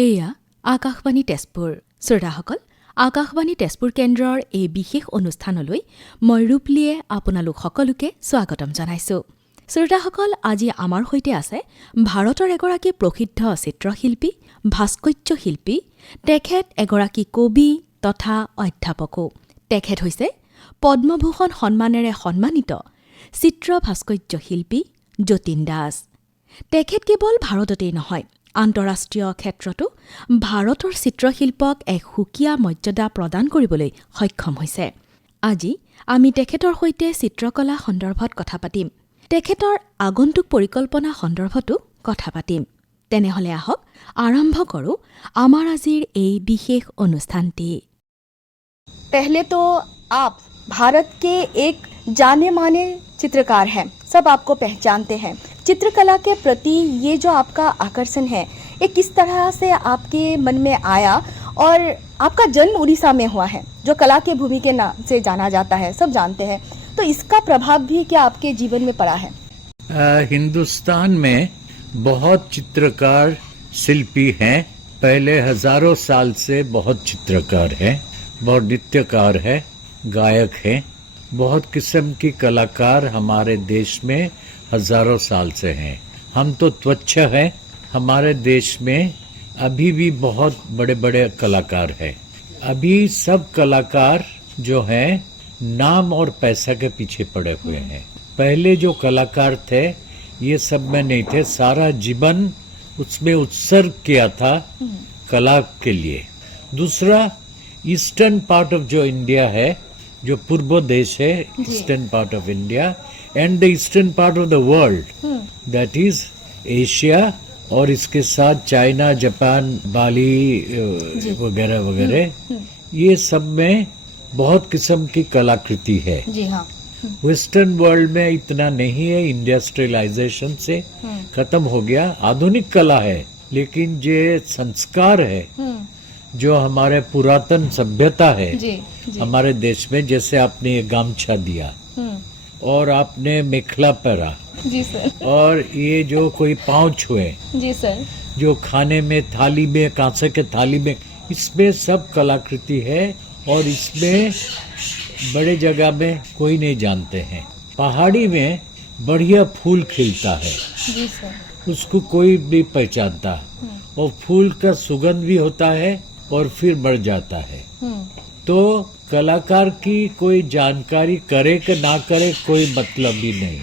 এয়া আকাশবাণী তেজপুৰ। শ্ৰোতাসকল, আকাশবাণী তেজপুৰ কেন্দ্ৰৰ এই বিশেষ অনুষ্ঠানলৈ মই ৰূপলীয়ে আপোনালোক সকলোকে স্বাগতম জনাইছোঁ। শ্ৰোতাসকল, আজি আমাৰ সৈতে আছে ভাৰতৰ এগৰাকী প্ৰসিদ্ধ চিত্ৰশিল্পী, ভাস্কৰ্য শিল্পী। তেখেত এগৰাকী কবি তথা অধ্যাপকো। তেখেত হৈছে পদ্মভূষণ সন্মানেৰে সন্মানিত চিত্ৰ ভাস্কৰ্য শিল্পী যতীন দাস। তেখেত কেৱল ভাৰততেই নহয়, আন্তঃৰাষ্ট্ৰীয় ক্ষেত্ৰতো ভাৰতৰ চিত্ৰশিল্পক এক সুকীয়া মৰ্যাদা প্ৰদান কৰিবলৈ সক্ষম হৈছে। আজি আমি তেখেতৰ সৈতে চিত্ৰকলা সন্দৰ্ভত কথা পাতিম। তেখেতৰ আগন্তুক পৰিকল্পনা সন্দৰ্ভতো কথা পাতিম। তেনেহলে আহক আৰম্ভ কৰোঁ আমাৰ আজিৰ এই বিশেষ অনুষ্ঠানটি। पहले तो आप भारत के एक जाने माने चित्रकार हैं, सब आपको पहचानते हैं। चित्रकला के प्रति ये जो आपका आकर्षण है, ये किस तरह से आपके मन में आया? और आपका जन्म उड़ीसा में हुआ है, जो कला के भूमि के नाम से जाना जाता है, सब जानते हैं। तो इसका प्रभाव भी क्या आपके जीवन में पड़ा है? हिंदुस्तान में बहुत चित्रकार शिल्पी हैं। पहले हजारों साल से बहुत चित्रकार हैं, बहुत नृत्यकार है, गायक हैं। बहुत किस्म की कलाकार हमारे देश में हजारों साल से हैं। हम तो त्वच्छ हैं। हमारे देश में अभी भी बहुत बड़े बड़े कलाकार हैं। अभी सब कलाकार जो हैं नाम और पैसा के पीछे पड़े हुए हैं। पहले जो कलाकार थे ये सब में नहीं थे, सारा जीवन उसमें उत्सर्ग किया था कला के लिए। दूसरा, ईस्टर्न पार्ट ऑफ जो इंडिया है, जो पूर्व देश है, eastern part of India and the eastern part of the world, that is Asia, और इसके साथ चाइना, जापान, बाली वगैरह वगैरह, ये सब में बहुत किस्म की कलाकृति है। जी हाँ। वेस्टर्न वर्ल्ड में इतना नहीं है, इंडस्ट्रियलाइजेशन से खत्म हो गया। आधुनिक कला है, लेकिन ये संस्कार है जो हमारे पुरातन सभ्यता है जी, जी। हमारे देश में, जैसे आपने ये गामछा दिया और आपने मेखला पहरा, जी सर। और ये जो कोई पांव छुए, जी सर। जो खाने में थाली में, कांसे के थाली में, इसमें सब कलाकृति है। और इसमें बड़े जगह में कोई नहीं जानते हैं। पहाड़ी में बढ़िया फूल खिलता है, जी सर। उसको कोई नहीं पहचानता, और फूल का सुगंध भी होता है और फिर बढ़ जाता है। तो कलाकार की कोई जानकारी करे कि ना करे कोई मतलब ही नहीं।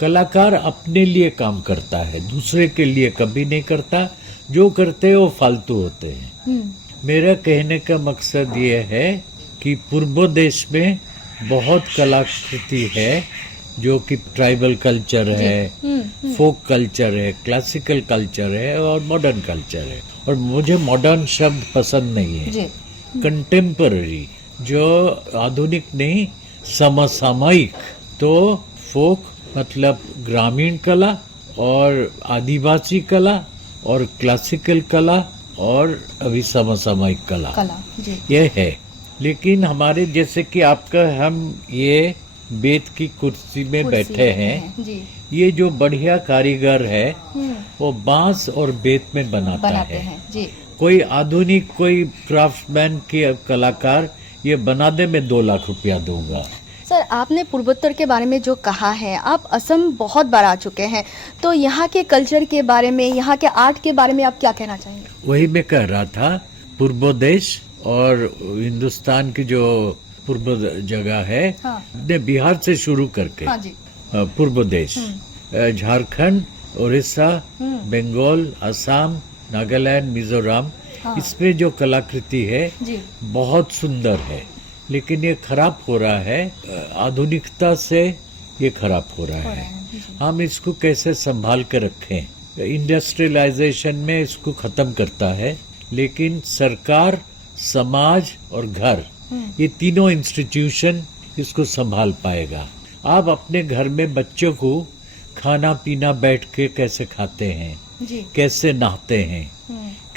कलाकार अपने लिए काम करता है, दूसरे के लिए कभी नहीं करता। जो करते हैं वो फालतू होते हैं। मेरा कहने का मकसद ये है कि पूर्व देश में बहुत कलाकृति है, जो कि ट्राइबल कल्चर है, फोक कल्चर है, क्लासिकल कल्चर है और मॉडर्न कल्चर है। और मुझे मॉडर्न शब्द पसंद नहीं है। कंटेम्पररी, जो आधुनिक नहीं, समसामयिक। तो फोक मतलब ग्रामीण कला, और आदिवासी कला, और क्लासिकल कला, और अभी समसामयिक कला जी। ये है। लेकिन हमारे जैसे कि आपका, हम ये बेत की कुर्सी में बैठे हैं, जी। ये जो बढ़िया कारीगर है वो बांस और बेत में बनाते हैं। जी। कोई आधुनिक, कोई क्राफ्टमैन की कलाकार ये बना दे, मैं 2 लाख रुपया दूंगा। सर, आपने पूर्वोत्तर के बारे में जो कहा है, आप असम बहुत बार आ चुके हैं, तो यहाँ के कल्चर के बारे में, यहाँ के आर्ट के बारे में आप क्या कहना चाहेंगे? वही मैं कह रहा था, पूर्व देश और हिंदुस्तान की जो पूर्व जगह है, ने बिहार से शुरू करके पूर्व देश, झारखंड, उड़ीसा, बंगाल, असम, नागालैंड, मिजोरम, इसमें जो कलाकृति है बहुत सुंदर है। लेकिन ये खराब हो रहा है, आधुनिकता से ये खराब हो रहा है। हम इसको कैसे संभाल कर रखें? इंडस्ट्रियलाइजेशन में इसको खत्म करता है, लेकिन सरकार, समाज और घर, ये तीनों इंस्टीट्यूशन इसको संभाल पाएगा। आप अपने घर में बच्चों को खाना पीना बैठ के कैसे खाते हैं, कैसे नहाते हैं,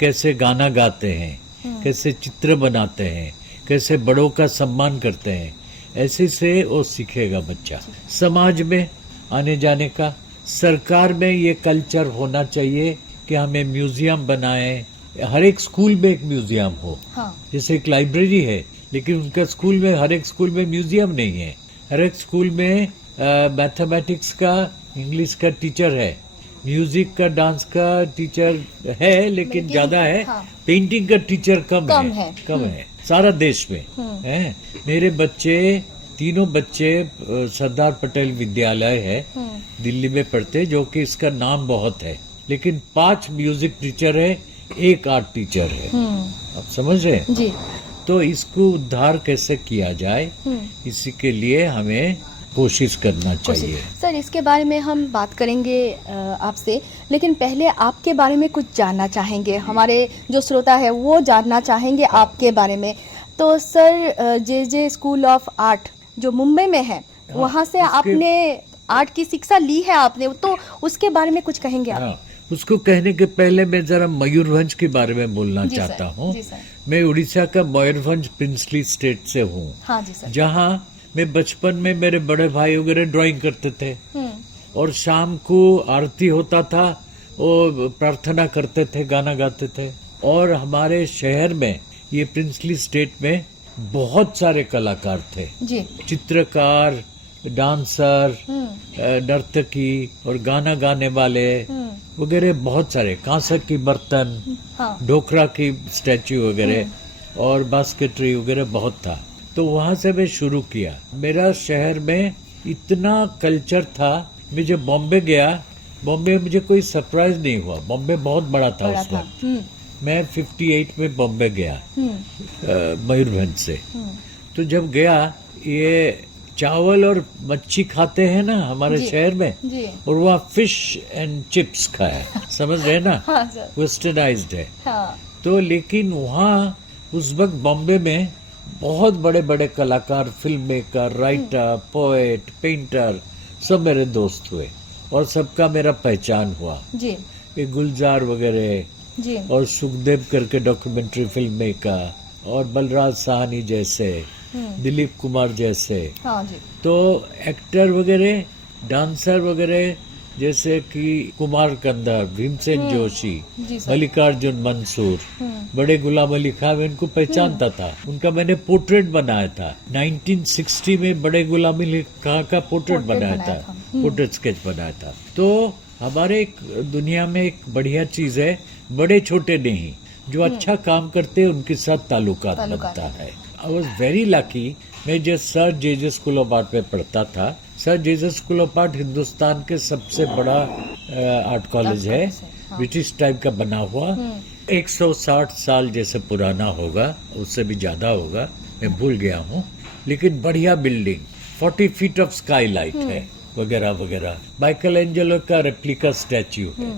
कैसे गाना गाते हैं, कैसे चित्र बनाते हैं, कैसे बड़ों का सम्मान करते हैं, ऐसे से वो सीखेगा बच्चा। समाज में आने जाने का, सरकार में ये कल्चर होना चाहिए कि हमें म्यूजियम बनाएं, हर एक स्कूल में एक म्यूजियम हो। हाँ जैसे एक लाइब्रेरी है, लेकिन उनका स्कूल में, हर एक स्कूल में म्यूजियम नहीं है। हर एक स्कूल में मैथमेटिक्स का, इंग्लिश का टीचर है, म्यूजिक का, डांस का टीचर है, लेकिन ज्यादा है। हाँ। पेंटिंग का टीचर कम है। कम है सारा देश में है। मेरे बच्चे, तीनों बच्चे सरदार पटेल विद्यालय है दिल्ली में पढ़ते, जो कि इसका नाम बहुत है, लेकिन 5 म्यूजिक टीचर है, 1 आर्ट टीचर है। आप समझ रहे हैं? जी। तो इसको उद्धार कैसे किया जाए, इसी के लिए हमें कोशिश करना चाहिए। सर, इसके बारे में हम बात करेंगे आपसे, लेकिन पहले आपके बारे में कुछ जानना चाहेंगे। हमारे जो श्रोता है वो जानना चाहेंगे आपके बारे में। तो sir, J school of art जो मुंबई में है, वहाँ से आपने आर्ट की शिक्षा ली है आपने, तो उसके बारे में कुछ कहेंगे आप? हाँ, उसको कहने के पहले मैं जरा मयूरभंज के बारे में बोलना चाहता हूँ। मैं उड़ीसा का मयूरभंज प्रिंसली स्टेट से हूँ। हाँ जी सर। जहाँ मैं बचपन में, मेरे बड़े भाई वगैरह ड्राइंग करते थे, और शाम को आरती होता था, वो प्रार्थना करते थे, गाना गाते थे। और हमारे शहर में, ये प्रिंसली स्टेट में बहुत सारे कलाकार थे जी। चित्रकार, डांसर, नर्तकी और गाना गाने वाले वगैरह, बहुत सारे, कांसे की बर्तन, ढोकरा की स्टैच्यू वगैरह और बास्केटरी वगैरह बहुत था। तो वहां से मैं शुरू किया। मेरा शहर में इतना कल्चर था। मैं जब बॉम्बे गया, बॉम्बे में मुझे कोई सरप्राइज नहीं हुआ। बॉम्बे बहुत बड़ा था उस वक्त। मैं 58 में बॉम्बे गया मयूरभंज से। तो जब गया, ये चावल और मच्छी खाते हैं ना हमारे शहर में, और वहाँ फिश एंड चिप्स खाया। समझ रहे ना? वेस्टर्नाइज्ड है। तो लेकिन वहाँ उस वक्त बॉम्बे में बहुत बड़े बड़े कलाकार, film maker, writer, poet, painter, सब मेरे दोस्त हुए, और सबका मेरा पहचान हुआ जी। ये गुलजार वगैरह जी, और सुखदेव करके डॉक्यूमेंट्री फिल्म मेकर, और बलराज साहनी जैसे, दिलीप कुमार जैसे। हाँ जी। तो एक्टर वगैरह, डांसर वगैरह, जैसे कि कुमार कंदर, भीमसेन जोशी, मल्लिकार्जुन मंसूर, बड़े गुलाम अली खान, मैं इनको पहचानता था। उनका मैंने पोर्ट्रेट बनाया था 1960 में। बड़े गुलाम अली खान का पोर्ट्रेट बनाया था, पोर्ट्रेट स्केच बनाया था। तो हमारे दुनिया में एक बढ़िया चीज है, बड़े छोटे नहीं, जो अच्छा काम करते हैं उनके साथ ताल्लुकात बनता है। I was very lucky. मैं जो sir J school of art में पढ़ता था। Sir J school of art Hindustan के सबसे बड़ा आर्ट कॉलेज है, ब्रिटिश टाइप का बना हुआ। 160 साल जैसे पुराना होगा, उससे भी ज्यादा होगा, मैं भूल गया हूँ। लेकिन बढ़िया building, 40 feet of sky light है, वगैरह वगैरह। माइकल एंजेलो का रेप्लिका स्टैच्यू है।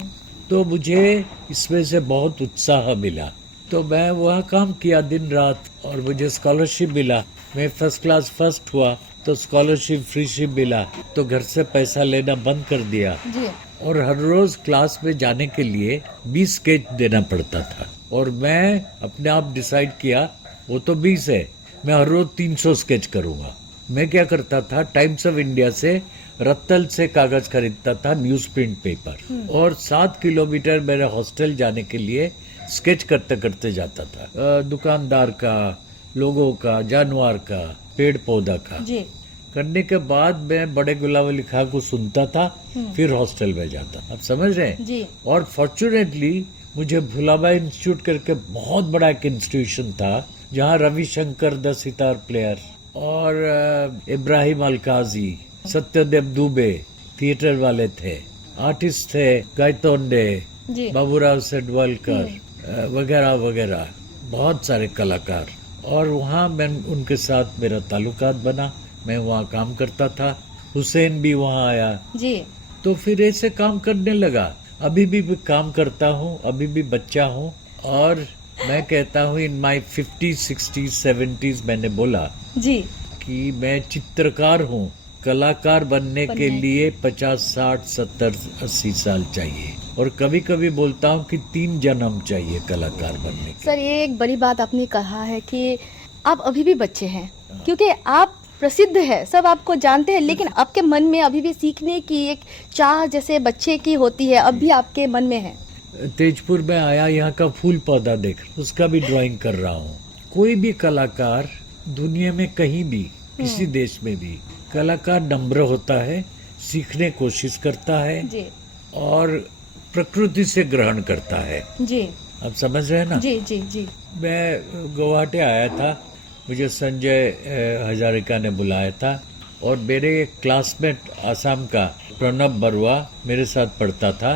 तो मुझे इसमें से बहुत उत्साह मिला, तो मैं वहाँ काम किया दिन रात, और मुझे स्कॉलरशिप मिला। मैं फर्स्ट क्लास फर्स्ट हुआ, तो स्कॉलरशिप, फ्रीशिप मिला। तो घर से पैसा लेना बंद कर दिया जी। और हर रोज क्लास में जाने के लिए 20 स्केच देना पड़ता था। और मैं अपने आप डिसाइड किया, वो तो 20 है, मैं हर रोज 300 स्केच करूंगा। मैं क्या करता था, टाइम्स ऑफ इंडिया से, रत्तल से कागज खरीदता था, न्यूज प्रिंट पेपर, और 7 किलोमीटर मेरे हॉस्टल जाने के लिए स्केच करते करते जाता था। दुकानदार का, लोगों का, जानवर का, पेड़ पौधा का जी। करने के बाद मैं बड़े गुलाम अली खान को सुनता था, फिर हॉस्टल में जाता। आप समझ रहे हैं जी। और फॉर्चुनेटली मुझे भुलाबा इंस्टीट्यूट करके बहुत बड़ा एक इंस्टीट्यूशन था, जहाँ रविशंकर द सितार प्लेयर, और इब्राहिम अलकाजी, सत्यदेव दुबे थिएटर वाले थे, आर्टिस्ट थे, गायतोंडे, बाबूराव सेडवलकर वगैरह वगैरह, बहुत सारे कलाकार। और वहाँ मैं उनके साथ मेरा ताल्लुकात बना, मैं वहाँ काम करता था। हुसैन भी वहाँ आया जी। तो फिर ऐसे काम करने लगा। अभी भी काम करता हूँ, अभी भी बच्चा हूँ। और मैं कहता हूँ, इन माई 50s, 60s, 70s मैंने बोला जी कि मैं चित्रकार हूँ। कलाकार बनने के लिए 50, 60, 70, 80 साल चाहिए, और कभी कभी बोलता हूँ कि 3 जन्म चाहिए कलाकार बनने के। सर, ये एक बड़ी बात आपने कहा है कि आप अभी भी बच्चे हैं, क्योंकि आप प्रसिद्ध है, सब आपको जानते हैं, लेकिन आपके मन में अभी भी सीखने की एक चाह जैसे बच्चे की होती है, अब भी आपके मन में है। तेजपुर में आया, यहाँ का फूल पौधा देख, उसका भी ड्राइंग कर रहा हूँ। कोई भी कलाकार दुनिया में कहीं भी, किसी देश में भी, कलाकार नम्र होता है, सीखने कोशिश करता है जी और प्रकृति से ग्रहण करता है। जी आप समझ रहे हैं ना? जी जी जी मैं गुवाहाटी आया था, मुझे संजय हजारिका ने बुलाया था और मेरे एक क्लासमेट आसाम का प्रणब बरुआ मेरे साथ पढ़ता था,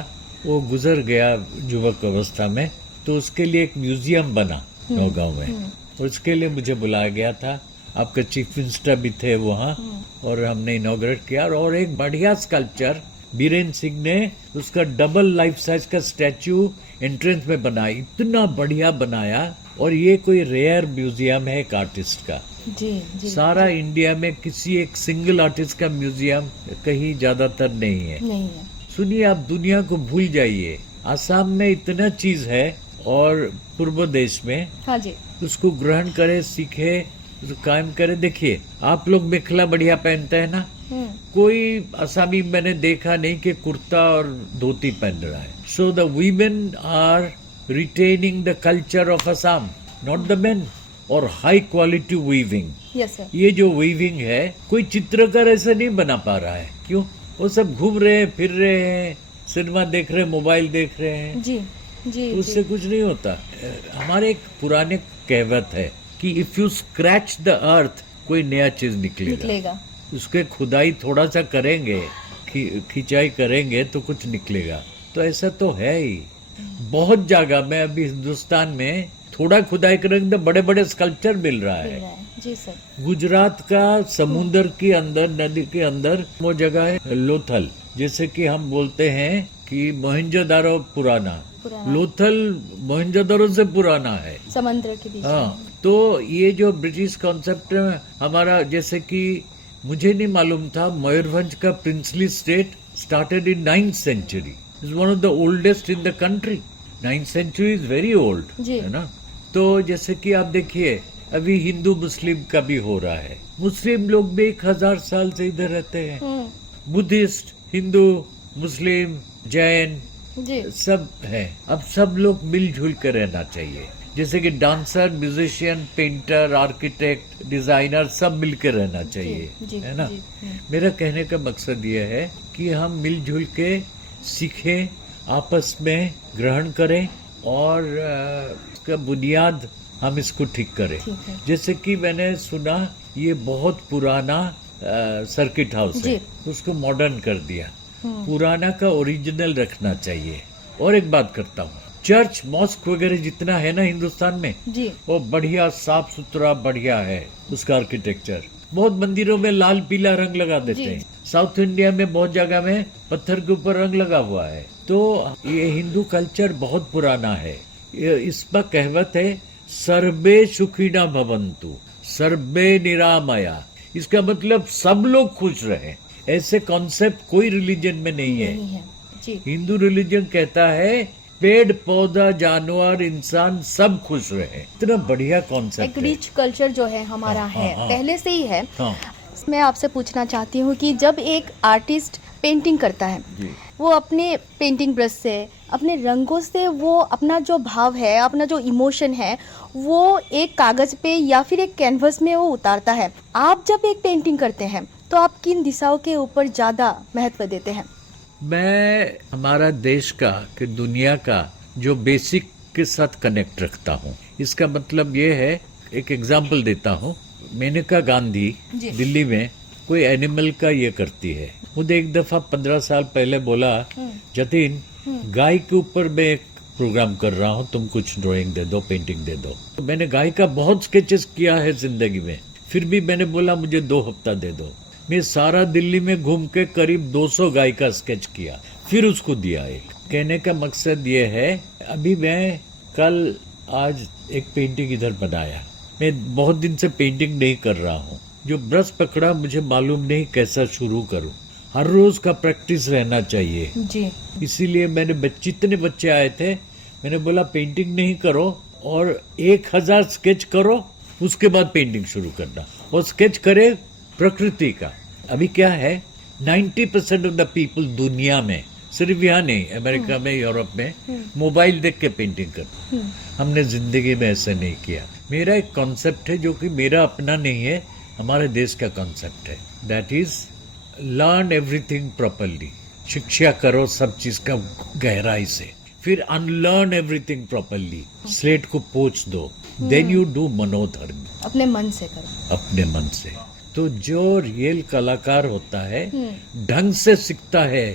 वो गुजर गया युवक अवस्था में, तो उसके लिए एक म्यूजियम बना नौगांव में और उसके लिए मुझे बुलाया गया था। आपके चीफ मिनिस्टर भी थे वहाँ और हमने इनॉग्रेट किया और एक बढ़िया स्कल्पचर बीरेन सिंह ने उसका डबल लाइफ साइज का स्टैचू एंट्रेंस में बनाया, इतना बढ़िया बनाया। और ये कोई रेयर म्यूजियम है एक आर्टिस्ट का। जी जी सारा इंडिया में किसी एक सिंगल आर्टिस्ट का म्यूजियम कहीं ज्यादातर नहीं है। नहीं है। सुनिए, आप दुनिया को भूल जाइए, आसाम में इतना चीज है और पूर्व देश में, हाँ जी उसको ग्रहण करे, सीखे, उसको कायम करे। देखिए, आप लोग मेखला बढ़िया पहनते हैं ना, कोई आसामी मैंने देखा नहीं कि कुर्ता और धोती पहन रहा है। So the women are retaining the culture of Assam, not the men. और high quality weaving, yes sir. ये जो वीविंग है, कोई चित्रकार ऐसा नहीं बना पा रहा है। क्यों? वो सब घूम रहे हैं, फिर रहे हैं, सिनेमा देख रहे हैं, मोबाइल देख रहे हैं, जी जी उससे कुछ नहीं होता। हमारे एक पुराने कहावत है कि if you scratch the earth, कोई नया चीज निकलेगा। उसके खुदाई थोड़ा सा करेंगे, खिंचाई करेंगे तो कुछ निकलेगा। तो ऐसा तो है ही। बहुत जगह में अभी हिंदुस्तान में थोड़ा खुदाई करेंगे तो बड़े बड़े स्कल्पचर मिल रहा है। जी सर। गुजरात का समुद्र के अंदर, नदी के अंदर वो जगह है लोथल, जैसे कि हम बोलते हैं कि मोहनजोदारो पुराना, लोथल मोहनजोदारो से पुराना है, समुद्र के बीच। हाँ, तो ये जो ब्रिटिश कॉन्सेप्ट हमारा, जैसे कि मुझे नहीं मालूम था, मयूरभंज का princely state started in 9th century, is one of the oldest in the country. 9th century is very old, है ना। तो जैसे कि आप देखिए, अभी हिंदू मुस्लिम का भी हो रहा है। मुस्लिम लोग भी 1000 साल से इधर रहते हैं। बुद्धिस्ट, हिंदू, मुस्लिम, जैन सब है। अब सब लोग मिलजुल कर रहना चाहिए। जैसे कि dancer, musician, painter, architect, designer सब मिलकर रहना चाहिए, है ना। मेरा कहने का मकसद ये है कि हम मिलजुल के सीखें, आपस में ग्रहण करें और उसका बुनियाद हम इसको ठीक करें। जैसे कि मैंने सुना ये बहुत पुराना सर्किट हाउस है, उसको मॉडर्न कर दिया। पुराना का ओरिजिनल रखना चाहिए। और एक बात करता हूँ, चर्च मॉस्क वगैरह जितना है ना हिंदुस्तान में, वो बढ़िया साफ सुथरा बढ़िया है उसका आर्किटेक्चर। बहुत मंदिरों में लाल पीला रंग लगा देते हैं। साउथ इंडिया में बहुत जगह में पत्थर के ऊपर रंग लगा हुआ है। तो ये हिंदू कल्चर बहुत पुराना है। इसमें कहावत है, सर्वे सुखिना भवन्तु, सर्वे निरामया। इसका मतलब सब लोग खुश रहे। ऐसे कॉन्सेप्ट कोई रिलीजन में नहीं है। हिंदू रिलीजन कहता है पेड़ पौधा जानवर इंसान सब खुश रहे। इतना बढ़िया कॉन्सेप्ट। एक रिच कल्चर जो है हमारा है, पहले से ही है। मैं आपसे पूछना चाहती हूँ कि जब एक आर्टिस्ट पेंटिंग करता है, वो अपने पेंटिंग ब्रश से, अपने रंगों से, वो अपना जो भाव है, अपना जो इमोशन है, वो एक कागज पे या फिर एक कैनवस में वो उतारता है। आप जब एक पेंटिंग करते हैं तो आप किन दिशाओं के ऊपर ज्यादा महत्व देते हैं? मैं हमारा देश का कि दुनिया का जो बेसिक के साथ कनेक्ट रखता हूँ। इसका मतलब ये है, एक एग्जांपल देता हूँ। मेनका गांधी दिल्ली में कोई एनिमल का ये करती है। मुझे एक दफा 15 साल पहले बोला, जतिन गाय के ऊपर मैं एक प्रोग्राम कर रहा हूँ, तुम कुछ ड्राइंग दे दो, पेंटिंग दे दो। तो मैंने गाय का बहुत स्केचेस किया है जिंदगी में, फिर भी मैंने बोला मुझे 2 हफ्ता दे दो। मैं सारा दिल्ली में घूम के करीब 200 गाय का स्केच किया, फिर उसको दिया। एक कहने का मकसद ये है, अभी मैं कल आज एक पेंटिंग इधर बनाया। मैं बहुत दिन से पेंटिंग नहीं कर रहा हूँ। जो ब्रश पकड़ा मुझे मालूम नहीं कैसा शुरू करूँ। हर रोज का प्रैक्टिस रहना चाहिए जी। इसीलिए मैंने जितने बच्चे आए थे, मैंने बोला पेंटिंग नहीं करो और 1000 स्केच करो, उसके बाद पेंटिंग शुरू करना। और स्केच करे प्रकृति का। अभी क्या है, 90% ऑफ द पीपल दुनिया में सिर्फ यहाँ नहीं, अमेरिका में, यूरोप में मोबाइल देख के पेंटिंग करते। हमने जिंदगी में ऐसे नहीं किया। मेरा एक कॉन्सेप्ट है जो कि मेरा अपना नहीं है, हमारे देश का कॉन्सेप्ट है। That is learn everything properly. शिक्षा करो सब चीज का गहराई से, फिर अनलर्न एवरीथिंग प्रॉपरली। स्लेट को पोंछ दो, देन यू डू मनोधर्म। अपने मन से करो। अपने मन से। तो जो रियल कलाकार होता है ढंग से सीखता है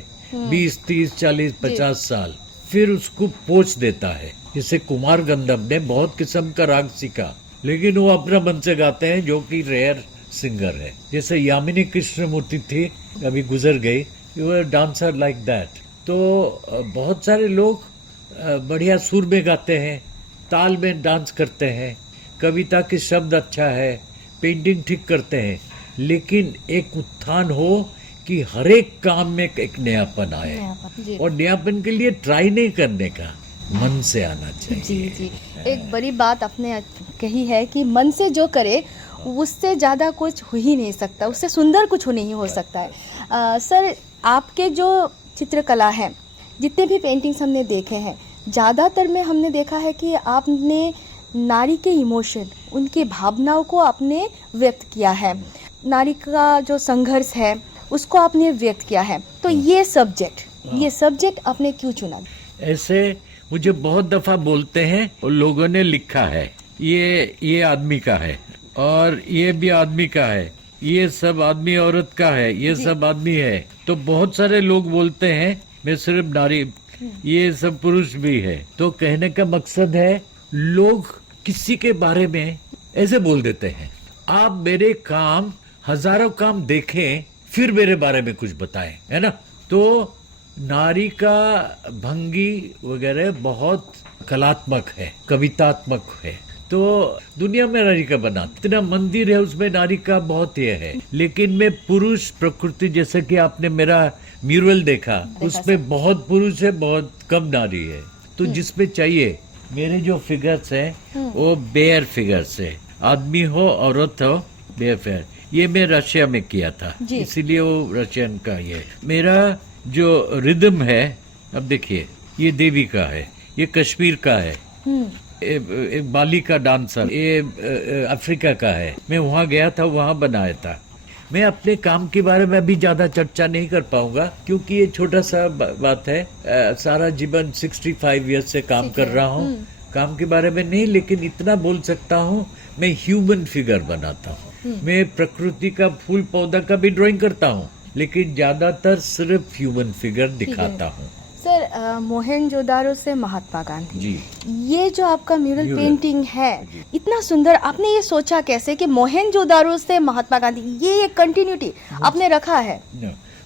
20, 30, 40, 50 साल, फिर उसको पोंछ देता है। जैसे कुमार गंधम ने बहुत किस्म का राग सीखा, लेकिन वो अपना मन से गाते हैं, जो कि रेयर सिंगर है। जैसे यामिनी कृष्णमूर्ति थी, अभी गुजर गई, वो डांसर लाइक दैट। तो बहुत सारे लोग बढ़िया सुर में गाते हैं, ताल में डांस करते हैं, कविता के शब्द अच्छा है, पेंटिंग ठीक करते हैं, लेकिन एक उत्थान हो कि हर एक काम में एक नयापन आए। जी। और नयापन के लिए ट्राई नहीं करने का, मन से आना चाहिए। जी जी, एक बड़ी बात आपने कही है कि मन से जो करे उससे ज़्यादा कुछ हो ही नहीं सकता, उससे सुंदर कुछ नहीं हो सकता है। सर, आपके जो चित्रकला है, जितने भी पेंटिंग्स हमने देखे हैं, ज़्यादातर में हमने देखा है कि आपने नारी के इमोशन, उनकी भावनाओं को आपने व्यक्त किया है, नारी का जो संघर्ष है उसको आपने व्यक्त किया है। तो ये सब्जेक्ट आपने क्यों चुना? ऐसे मुझे बहुत दफा बोलते हैं, और लोगों ने लिखा है ये आदमी का है, और ये भी आदमी का है, ये सब आदमी औरत का है, ये सब आदमी है। तो बहुत सारे लोग बोलते हैं मैं सिर्फ नारी, ये सब पुरुष भी है। तो कहने का मकसद है, लोग किसी के बारे में ऐसे बोल देते हैं। आप मेरे काम, हजारों काम देखें, फिर मेरे बारे में कुछ बताएं, है ना। तो नारी का भंगी वगैरह बहुत कलात्मक है, कवितात्मक है। तो दुनिया में नारी का बना, इतना मंदिर है उसमें नारी का बहुत ये है। लेकिन मैं पुरुष प्रकृति, जैसे कि आपने मेरा म्यूरल देखा, उसमें बहुत पुरुष है, बहुत कम नारी है। तो जिसमें चाहिए, मेरे जो फिगर्स हैं वो बेयर फिगर्स है, आदमी हो औरत हो, बेयर फिगर। ये मैं रशिया में किया था, इसीलिए वो रशियन का ये। मेरा जो रिदम है, अब देखिए, ये देवी का है, ये कश्मीर का है, एक बाली का डांसर, ये अफ्रीका का है। मैं वहाँ गया था, वहाँ बनाया था। मैं अपने काम के बारे में अभी ज्यादा चर्चा नहीं कर पाऊंगा, क्योंकि ये छोटा सा बात है। सारा जीवन 65 ईयर्स से काम कर रहा हूँ, काम के बारे में नहीं, लेकिन इतना बोल सकता हूँ, मैं ह्यूमन फिगर बनाता हूँ। मैं प्रकृति का, फूल पौधा का भी ड्राइंग करता हूँ, लेकिन ज्यादातर सिर्फ ह्यूमन फिगर दिखाता हूँ। सर, मोहनजोदारो से महात्मा गांधी जी, ये जो आपका म्यूरल पेंटिंग है, इतना सुंदर, आपने ये सोचा कैसे कि मोहनजोदारो से महात्मा गांधी, ये एक कंटिन्यूटी आपने रखा है?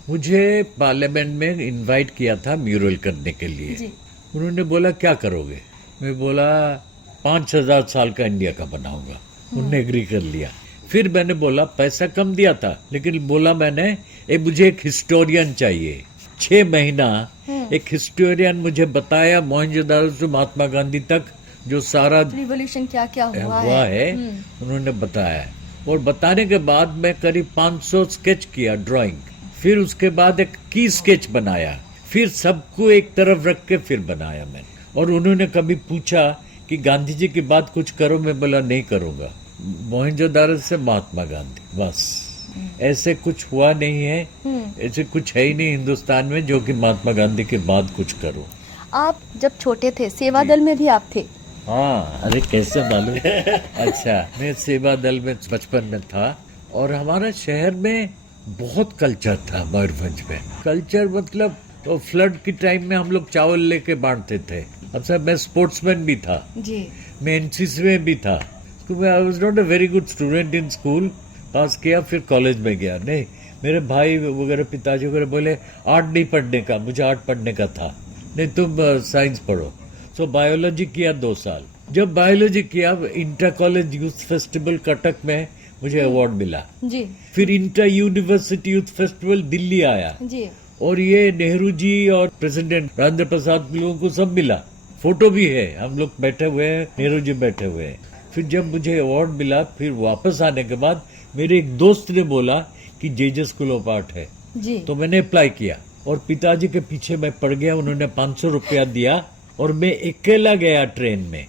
मुझे पार्लियामेंट में इनवाइट किया था म्यूरल करने के लिए। उन्होंने बोला क्या करोगे? मैं बोला 5000 साल का इंडिया का बनाऊंगा। उन्होंने एग्री कर लिया। फिर मैंने बोला, पैसा कम दिया था, लेकिन बोला मैंने, मुझे एक हिस्टोरियन चाहिए। 6 महीना एक हिस्टोरियन मुझे बताया मोहनजोदारो से महात्मा गांधी तक जो सारा रिवॉल्यूशन क्या क्या हुआ है उन्होंने बताया। और बताने के बाद मैं करीब 500 स्केच किया, ड्राइंग। फिर उसके बाद एक की स्केच बनाया, फिर सबको एक तरफ रख के फिर बनाया मैंने। और उन्होंने कभी पूछा कि गांधी जी की बात कुछ करो, मैं बोला नहीं करूंगा। मोहनजोदारो से महात्मा गांधी, बस। ऐसे कुछ हुआ नहीं है, ऐसे कुछ है ही नहीं हिंदुस्तान में जो कि महात्मा गांधी के बाद कुछ करो। आप जब छोटे थे, सेवा दल में भी आप थे? हाँ, अरे कैसे मालूम? अच्छा, मैं सेवा दल में बचपन में था, और हमारा शहर में बहुत कल्चर था। मयूरभंज में कल्चर मतलब, तो फ्लड के टाइम में हम लोग चावल लेके बांटते थे। अच्छा, मैं स्पोर्ट्समैन भी था जी, मैं एनसीसी में भी था। I was not a very good student in school, pass किया, फिर कॉलेज में गया। नहीं, मेरे भाई वगैरह, पिताजी वगैरह बोले आर्ट नहीं पढ़ने का, मुझे आर्ट पढ़ने का था, नहीं तुम साइंस पढ़ो। सो बायोलॉजी किया 2 साल। जब बायोलॉजी किया, inter college youth festival Cuttack में मुझे अवार्ड मिला जी। फिर inter university youth festival Delhi आया जी, और ये नेहरू जी और प्रेसिडेंट राजेंद्र प्रसाद लोगों को सब मिला। फोटो भी है, हम लोग बैठे हुए हैं, नेहरू जी बैठे हुए हैं। फिर जब मुझे अवार्ड मिला, फिर वापस आने के बाद मेरे एक दोस्त ने बोला कि जेजे स्कूल ऑफ आर्ट है जी, तो मैंने अप्लाई किया। और पिताजी के पीछे मैं पड़ गया। उन्होंने 500 रुपया दिया और मैं अकेला गया ट्रेन में।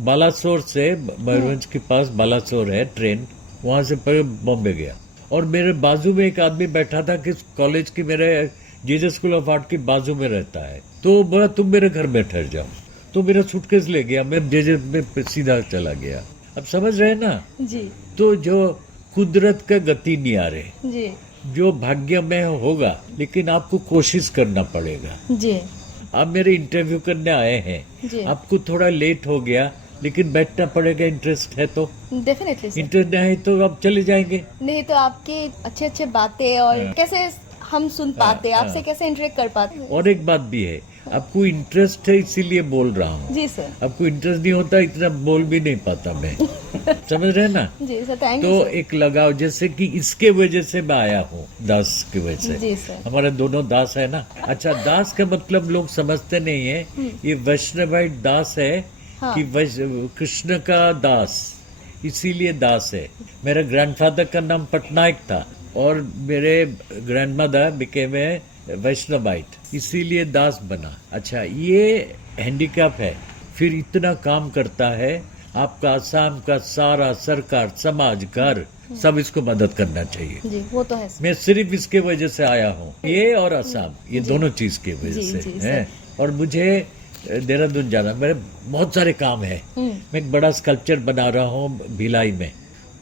बालासोर से, मयूरभंज के पास बालासोर है ट्रेन, वहां से बॉम्बे गया। और मेरे बाजू में एक आदमी बैठा था कि कॉलेज की, मेरे जीसस स्कूल ऑफ आर्ट के बाजू में रहता है। तो बोला तुम मेरे घर में ठहर जाओ। तो मेरा सूटकेस ले गया, मैं जेजे में सीधा चला गया। अब समझ रहे ना जी तो जो कुदरत का गति नहीं आ रहे, जी जो भाग्य में होगा, लेकिन आपको कोशिश करना पड़ेगा। जी आप मेरे इंटरव्यू करने आए हैं, जी आपको थोड़ा लेट हो गया, लेकिन बैठना पड़ेगा। इंटरेस्ट है तो, डेफिनेटली सर। इंटरेस्ट नहीं है तो आप चले जाएंगे। नहीं तो आपकी अच्छे अच्छे बातें और कैसे हम सुन पाते, आपसे कैसे इंटरेक्ट कर पाते। और एक बात भी है, आपको इंटरेस्ट है इसीलिए बोल रहा हूँ। जी सर। आपको इंटरेस्ट नहीं होता इतना बोल भी नहीं पाता मैं। समझ रहे ना। जी सर, थैंक यू तो सर। एक लगाव, जैसे कि इसके वजह से मैं आया हूँ, दास की वजह से। जी सर। हमारे दोनों दास है ना। अच्छा, दास का मतलब लोग समझते नहीं है, ये वैष्णवाइट दास है हाँ। कि कृष्ण का दास, इसीलिए दास है। मेरे ग्रैंडफादर का नाम पटनायक था और मेरे ग्रैंडमदर बिकेम ए वैष्णवाइट, इसीलिए दास बना। अच्छा, ये हैंडीकैप है, फिर इतना काम करता है। आपका असम का सारा सरकार, समाज, घर, सब इसको मदद करना चाहिए। जी वो तो है सर। मैं सिर्फ इसके वजह से आया हूँ, ये और असम, ये दोनों चीज की वजह जी, से जी, है। और मुझे देहरादून जाना, मेरे बहुत सारे काम है। मैं एक बड़ा स्कल्पचर बना रहा हूँ भिलाई में,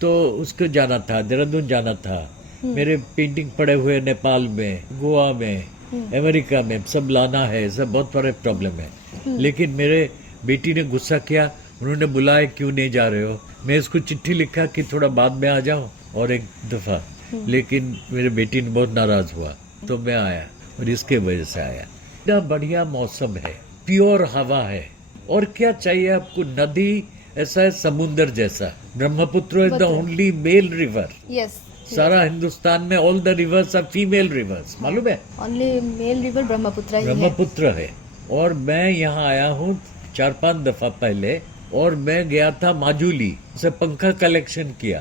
तो उसको जाना था, देहरादून जाना था। मेरे पेंटिंग पड़े हुए नेपाल में, गोवा में, अमेरिका में, सब लाना है, सब बहुत बड़े प्रॉब्लम है। लेकिन मेरे बेटी ने गुस्सा किया, उन्होंने बुलाया, क्यों नहीं जा रहे हो। मैं इसको चिट्ठी लिखा कि थोड़ा बाद में आ जाऊं और एक दफा, लेकिन मेरे बेटी ने बहुत नाराज हुआ, तो मैं आया और इसके वजह से आया। इतना बढ़िया मौसम है, प्योर हवा है, और क्या चाहिए आपको। नदी ऐसा है समुंदर जैसा। Brahmaputra is the only male river. Yes, सारा हिंदुस्तान में all the rivers are female rivers, मालूम है। ओनली मेल रिवर ब्रह्मपुत्र ही है। ब्रह्मपुत्र है। और मैं यहाँ आया हूँ 4-5 दफा पहले, और मैं गया था माजुली से पंखा कलेक्शन किया।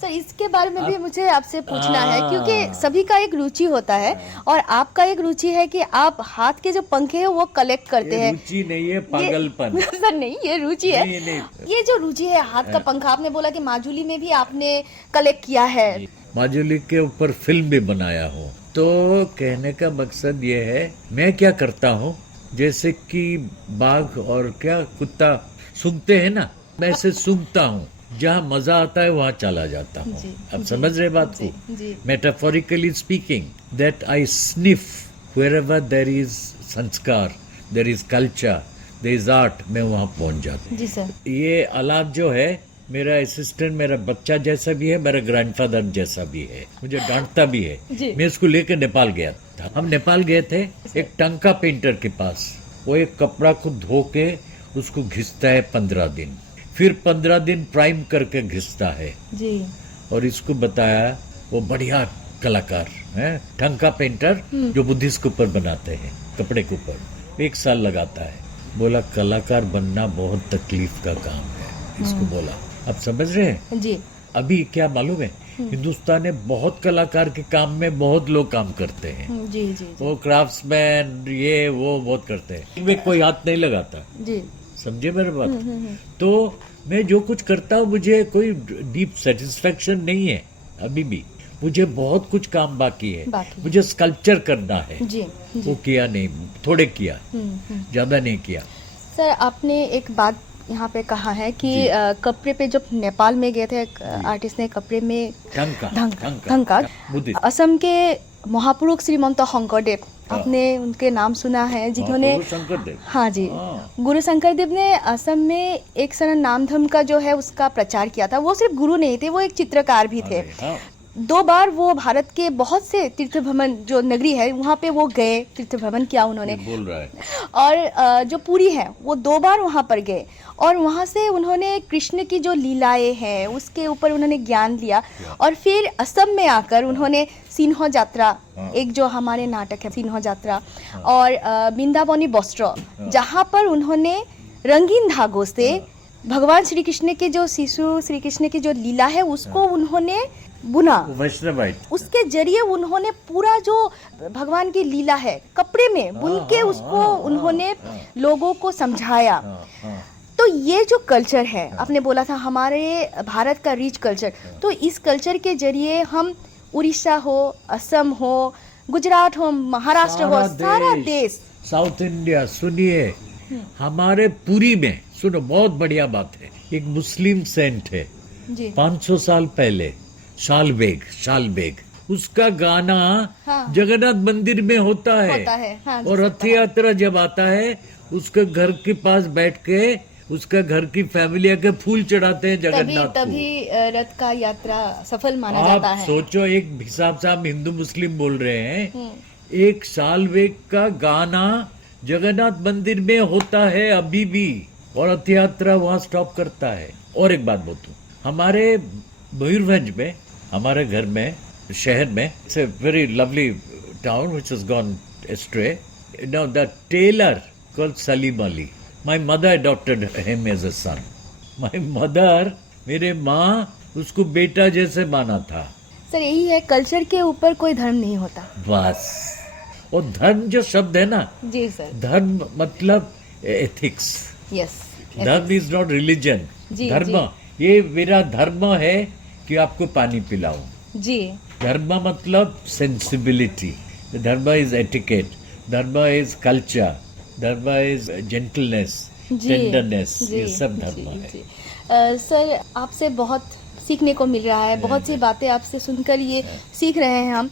सर इसके बारे में भी मुझे आपसे पूछना है, क्योंकि सभी का एक रुचि होता है और आपका एक रुचि है कि आप हाथ के जो पंखे हैं वो कलेक्ट करते हैं। रुचि नहीं है, पागलपन। सर नहीं, ये रुचि है। नहीं। ये जो रुचि है हाथ का पंखा, आपने बोला कि माजुली में भी आपने कलेक्ट किया है। माजुली के ऊपर फिल्म भी बनाया हूँ। तो कहने का मकसद ये है, मैं क्या करता हूँ, जैसे कि बाघ और क्या कुत्ता सूंघते हैं ना, मैं ऐसे सूंघता हूँ, जहाँ मजा आता है वहाँ चला जाता हूँ। अब समझ रहे बात को। Metaphorically speaking, that I sniff wherever there is sanskar, there is culture, there is art, मैं वहाँ पहुँच जाता हूँ। जी सर। ये अलाप जो है, मेरा असिस्टेंट मेरा बच्चा जैसा भी है, मेरा ग्रैंडफादर जैसा भी है, मुझे डांटता भी है। मैं इसको लेकर नेपाल गया था। हम नेपाल गए थे एक टंका पेंटर के पास। वो एक कपड़ा को धो के उसको घिसता है 15 दिन, फिर 15 दिन प्राइम करके घिसता है जी। और इसको बताया, वो बढ़िया कलाकार है, टंका पेंटर, जो बुद्धिस्ट के ऊपर बनाते हैं, कपड़े के ऊपर। 1 साल लगाता है। बोला कलाकार बनना बहुत तकलीफ का काम है, इसको बोला। अब समझ रहे हैं जी। अभी क्या मालूम है, हिंदुस्तान में बहुत कलाकार के काम में बहुत लोग काम करते हैं। जी जी जी। वो क्राफ्ट्समैन, ये वो बहुत करते हैं, इनमें कोई हाथ नहीं लगाता। जी। समझे मेरे बात। तो मैं जो कुछ करता हूँ, मुझे कोई डीप सेटिस्फेक्शन नहीं है अभी भी। मुझे बहुत कुछ काम बाकी है। मुझे स्कल्पचर करना है। जी, जी। वो किया नहीं, थोड़े किया, ज्यादा नहीं किया। सर आपने एक बात यहाँ पे कहा है कि कपड़े पे जब नेपाल में गए थे, आर्टिस्ट ने कपड़े में ढंका असम के महापुरुष श्रीमंत शंकरदेव, आपने उनके नाम सुना है, जिन्होंने हाँ जी, गुरु शंकर देव ने असम में एक सनातन नाम धर्म का जो है उसका प्रचार किया था। वो सिर्फ गुरु नहीं थे, वो एक चित्रकार भी थे। 2 बार वो भारत के बहुत से तीर्थ भ्रमण जो नगरी है वहाँ पे वो गए, तीर्थ भ्रमण किया उन्होंने। बोल रहा है। और जो पुरी है वो 2 बार वहाँ पर गए और वहाँ से उन्होंने कृष्ण की जो लीलाएं हैं उसके ऊपर उन्होंने ज्ञान लिया। और फिर असम में आकर उन्होंने सिन्हा यात्रा, एक जो हमारे नाटक है सिन्हा यात्रा, और वृंदावनी वस्त्र, जहाँ पर उन्होंने रंगीन धागों से भगवान श्री कृष्ण के जो शिशु श्री कृष्ण की जो लीला है उसको उन्होंने बुना, वैष्णवाइट। उसके जरिए उन्होंने पूरा जो भगवान की लीला है कपड़े में बुन के उसको उन्होंने लोगों को समझाया। तो ये जो कल्चर है, आपने बोला था हमारे भारत का रिच कल्चर, तो इस कल्चर के जरिए हम उड़ीसा हो, असम हो, गुजरात हो, महाराष्ट्र हो, सारा देश, साउथ इंडिया, सुनिए हमारे पुरी में, सुनो बहुत बढ़िया बात है, एक मुस्लिम सेंट है जी 500 साल पहले, शालबेग, उसका गाना हाँ। जगन्नाथ मंदिर में होता है, हाँ, और रथ यात्रा जब आता है उसके घर के पास बैठ के उसका घर की फैमिली आके फूल चढ़ाते हैं जगन्नाथ को। तभी रथ का यात्रा सफल माना आप जाता है। सोचो, एक हिसाब से हम हिंदू मुस्लिम बोल रहे हैं, एक शालबेग का गाना जगन्नाथ मंदिर में होता है अभी भी, और रथ यात्रा वहां स्टॉप करता है। और एक बात बोलूं, हमारे मयूरभंज में, हमारे घर में, शहर में, it's a very lovely town which has gone astray, now the tailor called Salim Ali, my mother adopted him as a son. My mother, मेरे माँ उसको बेटा जैसे माना था। सर यही है, कल्चर के ऊपर कोई धर्म नहीं होता। बस, और धर्म जो शब्द है ना, जी सर। धर्म मतलब एथिक्स, यस, धर्म इज नॉट रिलीजन। जी, धर्म, ये मेरा धर्म है कि आपको पानी पिलाऊं। जी धर्म मतलब सेंसिबिलिटी, धर्म इज एटिकेट, धर्म इज कल्चर, धर्म इज जेंटलनेस, टेंडरनेस, ये सब धर्म है। सर आपसे बहुत सीखने को मिल रहा है, बहुत सी बातें आपसे सुनकर ये सीख रहे हैं हम।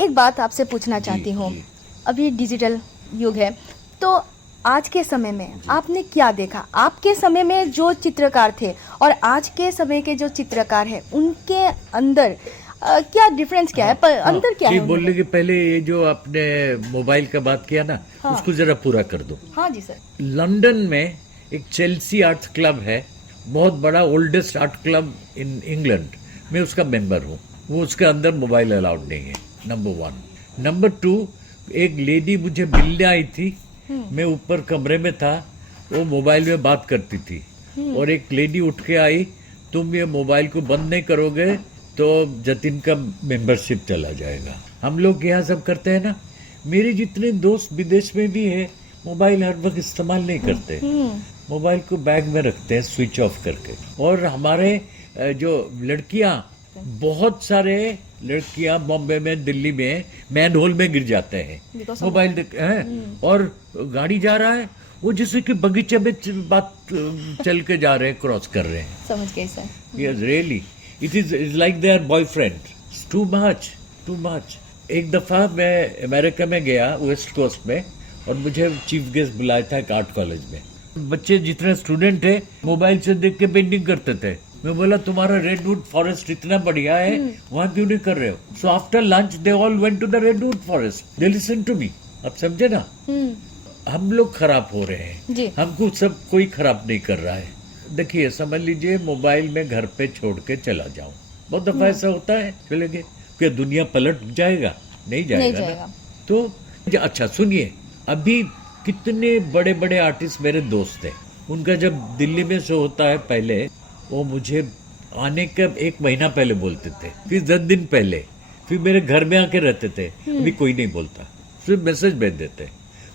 एक बात आपसे पूछना चाहती हूँ, जी। अभी डिजिटल युग है, तो आज के समय में आपने क्या देखा? आपके समय में जो चित्रकार थे और आज के समय के जो चित्रकार हैं उनके अंदर क्या डिफरेंस क्या है, अंतर क्या है? ठीक बोलने के पहले ये जो आपने मोबाइल का बात किया ना, उसको जरा पूरा कर दो। हाँ जी सर। लंदन में एक चेल्सी आर्ट क्लब है, बहुत बड़ा oldest art club in England, मैं उसका मेंबर हूँ। वो उसके अंदर मोबाइल अलाउड नहीं है, नंबर 1। नंबर 2, एक लेडी मुझे मिलने आई थी, मैं ऊपर कमरे में था, वो मोबाइल में बात करती थी, और एक लेडी उठ के आई, तुम ये मोबाइल को बंद नहीं करोगे तो जतिन का मेंबरशिप चला जाएगा। हम लोग यहाँ सब करते हैं ना, मेरे जितने दोस्त विदेश में भी है, मोबाइल हर वक्त इस्तेमाल नहीं करते, मोबाइल को बैग में रखते हैं स्विच ऑफ करके। और हमारे जो लड़कियां, बहुत सारे लड़कियां बॉम्बे में, दिल्ली में मैन होल में गिर जाते हैं मोबाइल हैं, और गाड़ी जा रहा है, वो जैसे कि बगीचे में बात चल के जा रहे हैं, क्रॉस कर रहे हैं। समझ गए sir. Yes really, it is like their boyfriend, too much. एक दफा मैं अमेरिका में गया, वेस्ट कोस्ट में, और मुझे चीफ गेस्ट बुलाया था एक आर्ट कॉलेज में। बच्चे जितने स्टूडेंट थे मोबाइल से देख के पेंटिंग करते थे। मैं बोला तुम्हारा रेडवुड फॉरेस्ट इतना बढ़िया है, वहां क्यों नहीं कर रहे हो? So after lunch they all went to the redwood forest, they listen to me. आप समझे ना, हम लोग खराब हो रहे हैं, हमको सब कोई खराब नहीं कर रहा है। देखिए, समझ लीजिए मोबाइल में घर पे छोड़ के चला जाऊं, बहुत दफा ऐसा होता है, चले गए, क्या दुनिया पलट जाएगा? नहीं जाएगा ना। तो अच्छा सुनिए, अभी कितने बड़े बड़े आर्टिस्ट मेरे दोस्त हैं, उनका जब दिल्ली में शो होता है, पहले वो मुझे आने का 1 महीना पहले बोलते थे, फिर 10 दिन पहले, फिर मेरे घर में आके रहते थे। अभी कोई नहीं बोलता, सिर्फ मैसेज भेज देते।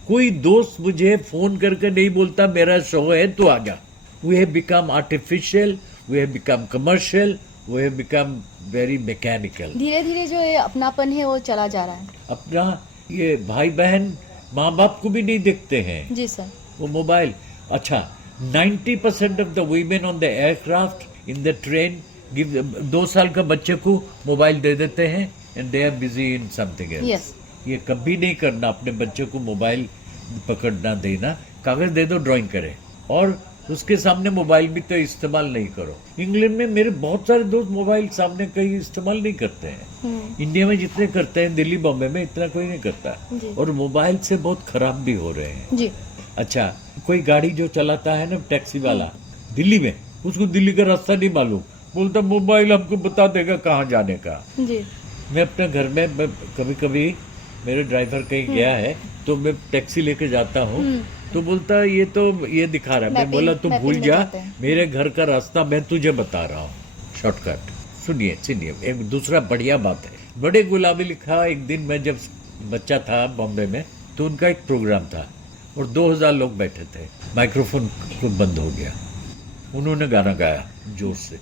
कोई दोस्त मुझे फोन करके नहीं बोलता मेरा शो है तो आ जा। We have become artificial, we have become commercial, we have become very mechanical. धीरे धीरे जो ये अपनापन है वो चला जा रहा है। अपना ये भाई बहन माँ बाप को भी नहीं देखते हैं। जी सर। वो मोबाइल। अच्छा, 90% of the women on the aircraft, in the train, give 2 साल का बच्चे को मोबाइल दे देते हैं and they are busy in something else. Yes. ये कभी नहीं करना, अपने बच्चे को मोबाइल पकड़ना देना, कागज दे दो ड्राइंग करे, और उसके सामने मोबाइल भी तो इस्तेमाल नहीं करो। इंग्लैंड में मेरे बहुत सारे दोस्त मोबाइल सामने कहीं इस्तेमाल नहीं करते हैं। इंडिया में जितने करते हैं, दिल्ली बॉम्बे में इतना कोई नहीं करता, और मोबाइल से बहुत खराब भी हो रहे हैं। जी। अच्छा, कोई गाड़ी जो चलाता है ना, टैक्सी वाला, दिल्ली में, उसको दिल्ली का रास्ता नहीं मालूम, बोलता मोबाइल हमको बता देगा कहाँ जाने का। जी। मैं अपने घर में कभी कभी मेरे ड्राइवर कहीं गया है तो मैं टैक्सी लेके जाता हूँ, तो बोलता है ये दिखा रहा है। मैं बोला तुम भूल जा, मेरे घर का रास्ता मैं तुझे बता रहा हूँ, शॉर्टकट। सुनिए एक दूसरा बढ़िया बात है। बड़े गुलाबी लिखा, एक दिन मैं जब बच्चा था बॉम्बे में, तो उनका एक प्रोग्राम था और 2000 लोग बैठे थे, माइक्रोफोन को बंद हो गया, उन्होंने गाना गाया जोर से।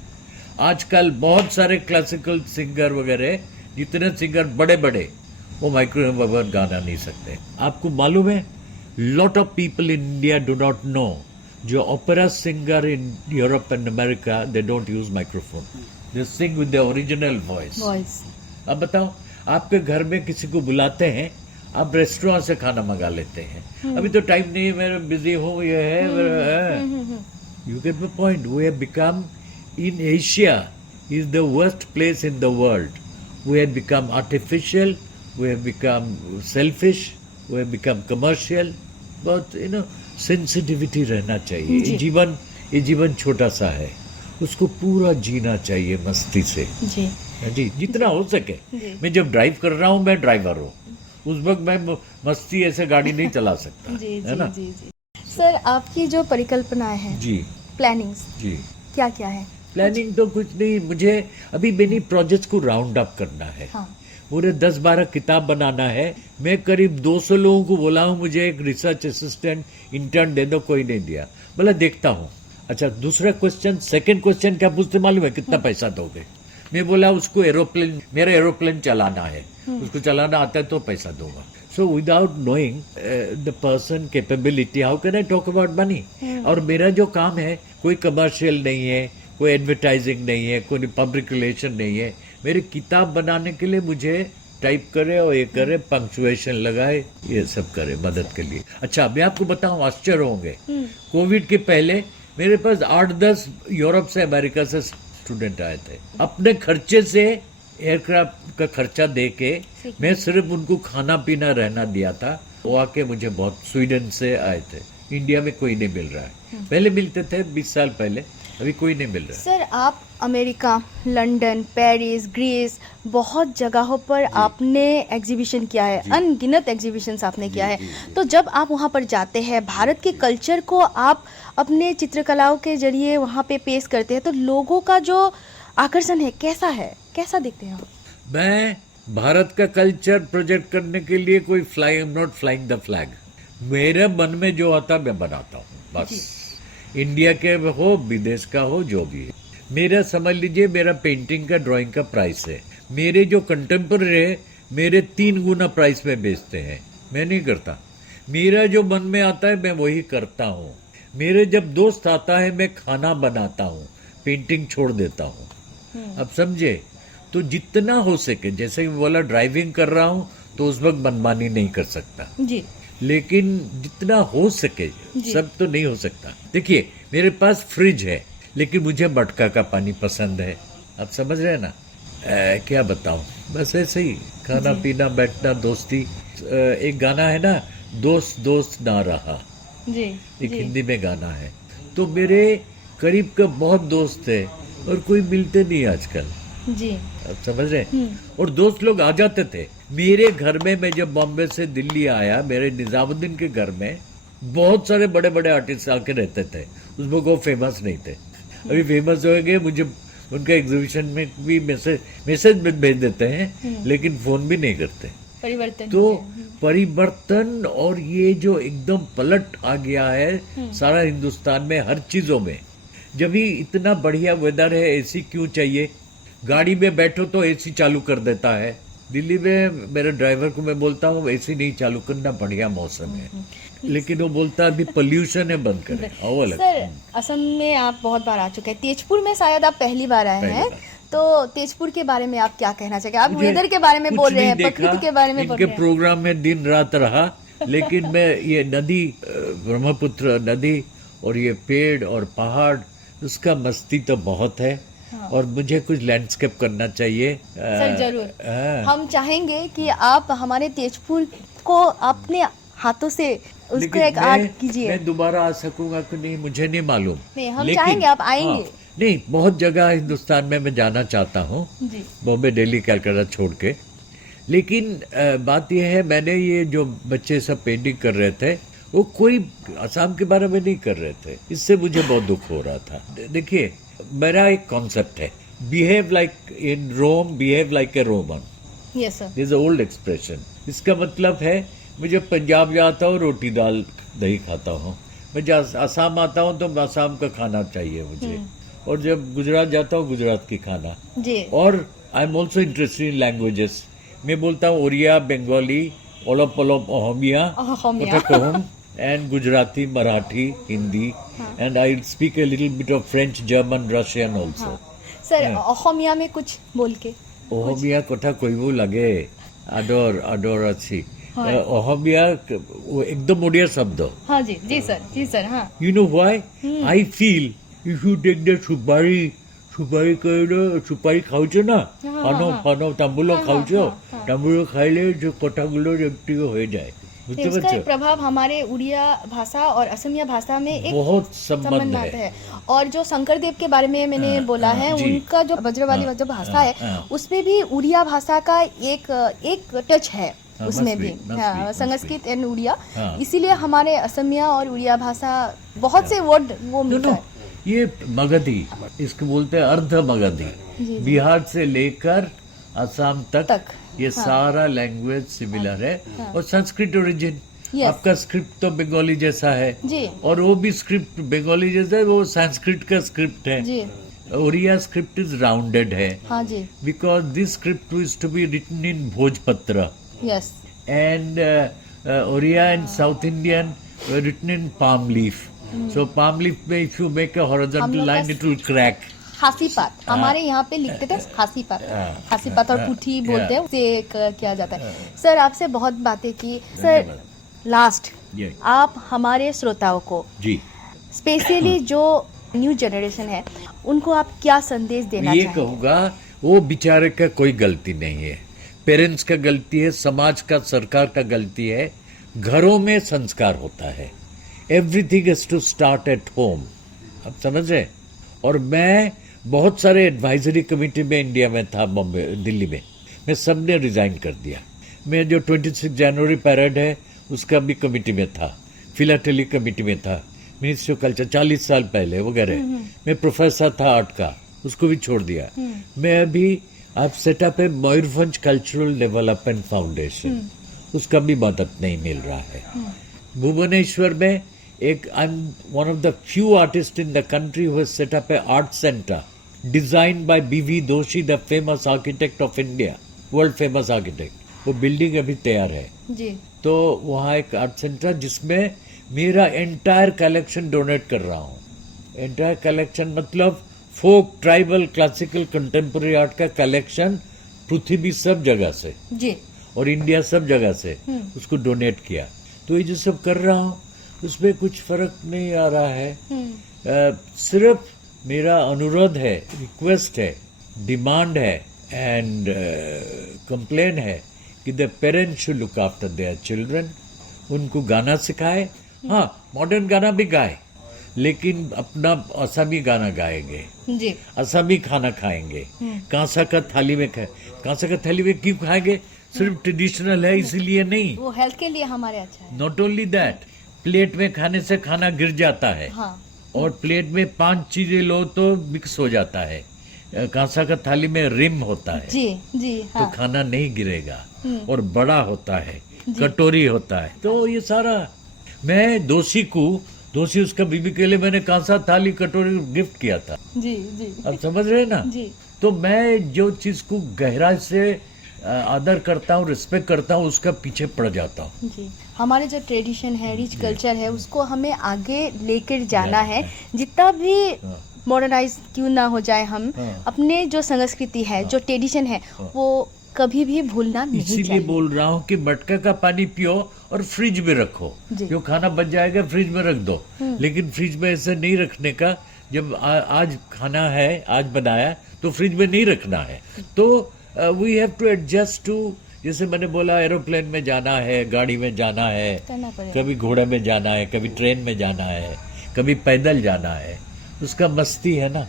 आजकल बहुत सारे क्लासिकल सिंगर वगैरह, जितने सिंगर बड़े बड़े, वो माइक्रोफोन बगैर गाना नहीं सकते। आपको मालूम है, lot of people in India do not know, जो opera singer in Europe and America, they don't use microphone, they sing with the original voice. अब बताओ, आपके घर में किसी को बुलाते हैं, आप रेस्टोरेंट से खाना मंगा लेते हैं, अभी तो टाइम नहीं है, मैं बिजी हूँ, ये है। You get the point. We have become, in Asia, is the worst place in the world. We have become artificial, we have become selfish, we have become commercial. But sensitivity रहना चाहिए। ये जीवन छोटा सा है, उसको पूरा जीना चाहिए मस्ती से। जी, जितना हो सके। मैं जब ड्राइव कर रहा हूँ, मैं ड्राइवर हूँ, उस वक्त मैं मस्ती ऐसे गाड़ी नहीं चला सकता, है ना? सर, आपकी जो परिकल्पनाएं हैं, जी, प्लानिंग्स, जी, क्या क्या है? प्लानिंग तो कुछ नहीं, मुझे अभी मेरी प्रोजेक्ट्स को राउंड अप करना है। पूरे 10-12 किताब बनाना है। मैं करीब 200 लोगों को बोला हूँ, मुझे एक रिसर्च असिस्टेंट इंटर्न दे दो, कोई नहीं दिया। बोला देखता हूँ। अच्छा, दूसरा क्वेश्चन, सेकंड क्वेश्चन क्या पूछते मालूम है? कितना पैसा दोगे? मैं बोला उसको मेरा एरोप्लेन चलाना है, उसको चलाना आता है तो पैसा दूंगा। So without knowing the person capability, how can I talk about money? और मेरा जो काम है, कोई कमर्शियल नहीं है, कोई एडवर्टाइजिंग नहीं है, कोई पब्लिक रिलेशन नहीं है। मेरी किताब बनाने के लिए मुझे टाइप करे और ये करे, पंक्चुएशन लगाए, ये सब करे मदद के लिए। अच्छा, मैं आपको बताऊं, आश्चर्य होंगे, कोविड के पहले मेरे पास 8-10 यूरोप से, अमेरिका से स्टूडेंट आए थे। अपने खर्चे से, एयरक्राफ्ट का खर्चा दे के, मैं सिर्फ उनको खाना पीना रहना दिया था। वो आके मुझे बहुत, स्वीडन से आए थे। इंडिया में कोई नहीं मिल रहा है, पहले मिलते थे 20 साल पहले, अभी कोई नहीं मिल रहा है। सर, आप अमेरिका, लंदन, पेरिस, ग्रीस, बहुत जगहों पर आपने एग्जीबिशन किया है, अनगिनत एग्जीबिशंस आपने किया है। तो जब आप वहाँ पर जाते हैं, भारत के कल्चर को आप अपने चित्रकलाओं के जरिए वहाँ पे पेश करते हैं, तो लोगों का जो आकर्षण है, कैसा देखते हैं आप? मैं भारत का कल्चर प्रोजेक्ट करने के लिए कोई I am not flying the flag. मेरे मन में जो आता मैं बनाता हूँ, बस। इंडिया के हो, विदेश का हो, जो भी है। मेरा समझ लीजिए, मेरा पेंटिंग का, ड्राइंग का प्राइस है। मेरे जो कंटेम्पररी है, मेरे 3 गुना प्राइस में बेचते हैं। मैं नहीं करता, मेरा जो मन में आता है मैं वही करता हूँ। मेरे जब दोस्त आता है, मैं खाना बनाता हूँ, पेंटिंग छोड़ देता हूँ। अब समझे? तो जितना हो सके, जैसे बोला ड्राइविंग कर रहा हूँ तो उस वक्त मनमानी नहीं कर सकता जी, लेकिन जितना हो सके, सब तो नहीं हो सकता। देखिए, मेरे पास फ्रिज है, लेकिन मुझे मटका का पानी पसंद है। आप समझ रहे हैं ना? क्या बताऊं, बस ऐसे ही खाना पीना, बैठना, दोस्ती। एक गाना है ना, दोस्त दोस्त ना रहा, जी, एक हिंदी में गाना है। तो मेरे करीब का बहुत दोस्त है और कोई मिलते नहीं आजकल। जी, आप समझ रहे? और दोस्त लोग आ जाते थे मेरे घर में। मैं जब बॉम्बे से दिल्ली आया, मेरे निजामुद्दीन के घर में बहुत सारे बड़े बड़े आर्टिस्ट आके रहते थे। उसमें वो फेमस नहीं थे, अभी फेमस हो गए। मुझे उनका एग्जीबिशन में भी मैसेज भेज देते हैं, लेकिन फोन भी नहीं करते। परिवर्तन और ये जो एकदम पलट आ गया है सारा हिंदुस्तान में, हर चीजों में। जब भी इतना बढ़िया वेदर है, एसी क्यों चाहिए? गाड़ी में बैठो तो एसी चालू कर देता है। दिल्ली में मेरे ड्राइवर को मैं बोलता हूँ एसी नहीं चालू करना, बढ़िया मौसम है, लेकिन वो बोलता है अभी पोल्यूशन है, बंद करें। सर, असम में आप बहुत बार आ चुके हैं, तेजपुर में शायद आप पहली बार आए हैं, तो तेजपुर के बारे में आप क्या कहना चाहेंगे? आप वेदर के बारे में बोल रहे हैं, प्रकृति के बारे में बोल रहे हैं। इनके प्रोग्राम में दिन रात रहा, लेकिन मैं ये नदी, ब्रह्मपुत्र नदी और ये पेड़ और पहाड़, उसका मस्ती तो बहुत है। और मुझे कुछ लैंडस्केप करना चाहिए। सर, जरूर। हम चाहेंगे कि आप हमारे तेजपुर को अपने हाथों से उसको एक आर्ट कीजिए। मैं दोबारा आ सकूंगा कि नहीं मुझे नहीं मालूम। नहीं, हम चाहेंगे आप आएंगे। नहीं, बहुत जगह हिंदुस्तान में मैं जाना चाहता हूँ, बॉम्बे, दिल्ली, कलकत्ता छोड़ के। लेकिन बात यह है, मैंने ये जो बच्चे सब पेंटिंग कर रहे थे, वो कोई असम के बारे में नहीं कर रहे थे, इससे मुझे बहुत दुख हो रहा था। देखिए, मेरा एक कॉन्सेप्ट है, behave like in Rome, behave like a Roman. Yes sir. This old expression. इसका मतलब है, मैं जब पंजाब जाता हूँ रोटी दाल दही खाता हूँ, मैं जब असम आता हूँ तो असम का खाना चाहिए मुझे, और जब गुजरात जाता हूँ गुजरात की खाना। जी। और I am also interested in languages. मैं बोलता हूँ ओरिया, बंगाली, ओलप ओलप ओहमिया, कहूँ, and Gujarati, Marathi, Hindi, and I speak a little bit of French, German, Russian also. Sir Asomiya में कुछ बोल के। অসমীয়া কথা কইব লাগে, আদর আছে। অসমীয়া একদম ওড়িয়া শব্দ। हाँ जी, जी सर, जी सर, हाँ। You know why? I feel if you take the সুপারি খাওছো না, পানো তাম্বুলো খাওছো, তাম্বুলো খাইলে যে কথাগুলো একটু হয়ে যায়, বুঝতে इसका পারছো? एक प्रभाव हमारे उड़िया भाषा और असमिया भाषा में एक बहुत संबंध संबंध आता है। और जो शंकरदेव के बारे में मैंने बोला है, जी। उनका जो वज्रवाली जो भाषा है, उसमें भी उड़िया भाषा का एक टच है, उसमें must भी be, must हाँ, be, must Sanskrit and Oriya. हाँ। इसीलिए हमारे असमिया और उड़िया भाषा बहुत से वर्ड वो मिलता नो, है। ये मगधी, इसको बोलते हैं अर्ध मगधी। बिहार से लेकर असम तक ये सारा लैंग्वेज सिमिलर है, और संस्कृत ओरिजिन। Yes. आपका स्क्रिप्ट तो बंगाली जैसा है, जी। और वो भी स्क्रिप्ट बंगाली जैसा है, वो संस्कृत का स्क्रिप्ट है। जी। ओरिया स्क्रिप्ट इज राउंडेड है, हाँ जी। Because this script is to be written in bhojpatra, yes. and Oriya and South Indian were written in palm leaf. So palm leaf में if you make a horizontal line, it will crack. खासी पात हमारे यहाँ पे लिखते थे, खासी पात, खासी पात और पुठी बोलते हैं, उसे किया जाता है। सर आपसे बहुत बातें की। सर लास्ट ये आप हमारे श्रोताओं को जी स्पेशली जो न्यू जनरेशन है उनको आप क्या संदेश देना ये चाहेंगे? कहूँगा, वो बेचारे का कोई गलती नहीं है, पेरेंट्स का गलती है, समाज का, सरकार का गलती है। घरों में संस्कार होता है, everything is to start at home. आप समझ रहे? और मैं बहुत सारे एडवाइजरी कमेटी में इंडिया में था, बॉम्बे, दिल्ली में, मैं सब ने रिजाइन कर दिया। मैं जो 26 जनवरी पैरेड है उसका भी कमेटी में था, फिलाटेली कमेटी में था, मिनिस्ट्री ऑफ कल्चर 40 साल पहले वगैरह। मैं प्रोफेसर था आर्ट का, उसको भी छोड़ दिया। मैं अभी आप सेटअप है मयूरभंज कल्चरल डेवलपमेंट फाउंडेशन, उसका भी मदद नहीं मिल रहा है। भुवनेश्वर में एक, I am one of the few artist in the country who has set up a art centre design by BV Doshi, the famous architect of India, world famous architect. वो building अभी तैयार है जी। तो वहाँ एक आर्ट सेंटर जिसमें मेरा entire collection donate कर रहा हूँ। एंटायर कलेक्शन मतलब फोक, ट्राइबल, क्लासिकल, कंटेम्प्रेरी आर्ट का कलेक्शन पृथ्वी सब जगह से जी और इंडिया सब जगह से उसको डोनेट किया। तो ये जो सब कर रहा हूँ उसमें कुछ फर्क नहीं आ रहा है। सिर्फ मेरा अनुरोध है, रिक्वेस्ट है, डिमांड है एंड कंप्लेन है कि the parents should look after their children. उनको गाना सिखाए, हाँ मॉडर्न गाना भी गाए, लेकिन अपना असमी गाना गाएंगे, जी। असमी खाना खाएंगे, कांसा का थाली में खाए। कांसा का थाली में क्यों खाएंगे? सिर्फ ट्रेडिशनल है इसलिए नहीं, वो हेल्थ के लिए हमारे अच्छा है। नॉट ओनली दैट, प्लेट में खाने से खाना गिर जाता है, हाँ। और प्लेट में 5 चीजें लो तो मिक्स हो जाता है। कांसा का थाली में रिम होता है, जी जी हाँ। तो खाना नहीं गिरेगा, और बड़ा होता है, कटोरी होता है। तो ये सारा मैं दोषी उसका बीबी के लिए मैंने कांसा थाली कटोरी गिफ्ट किया था। जी जी अब समझ रहे हैं ना? जी। तो मैं जो चीज को गहराई से आदर करता हूँ, रिस्पेक्ट करता हूँ, उसका पीछे पड़ जाता हूँ। जी, हमारे जो ट्रेडिशन है, रिच कल्चर है, उसको हमें आगे लेकर जाना है। जितना भी मॉडर्नाइज क्यों ना हो जाए, हम अपने जो संस्कृति है, जो ट्रेडिशन है, वो कभी भी भूलना नहीं चाहिए। इसीलिए बोल रहा हूँ कि मटका का पानी पियो और फ्रिज में रखो। जो खाना बच जाएगा फ्रिज में रख दो, लेकिन फ्रिज में ऐसे नहीं रखने का। जब आज खाना है, आज बनाया, तो फ्रिज में नहीं रखना है। तो we have to adjust to, जैसे मैंने बोला, एरोप्लेन में जाना है, गाड़ी में जाना है, कभी घोड़े में जाना है, कभी ट्रेन में जाना है, कभी पैदल जाना है, उसका मस्ती है ना,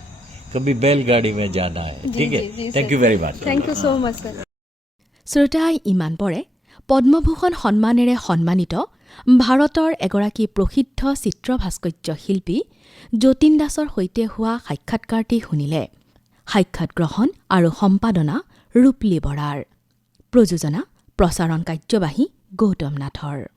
कभी बैलगाड़ी में जाना है। ठीक है, thank you very much. Thank you so much sir. শ্ৰোতাই ইমান পৰে পদ্মভূষণ সন্মানেৰে সন্মানিত ভাৰতৰ এগৰাকী প্ৰসিদ্ধ চিত্ৰ ভাস্কৰ্য শিল্পী যতীন দাসৰ সৈতে হোৱা সাক্ষাৎকাৰটি শুনিলে। সাক্ষাৎ গ্ৰহণ আৰু সম্পাদনা ৰূপলী বৰাৰ। প্ৰযোজনা প্ৰচাৰণ কাৰ্যবাহী গৌতম নাথৰ।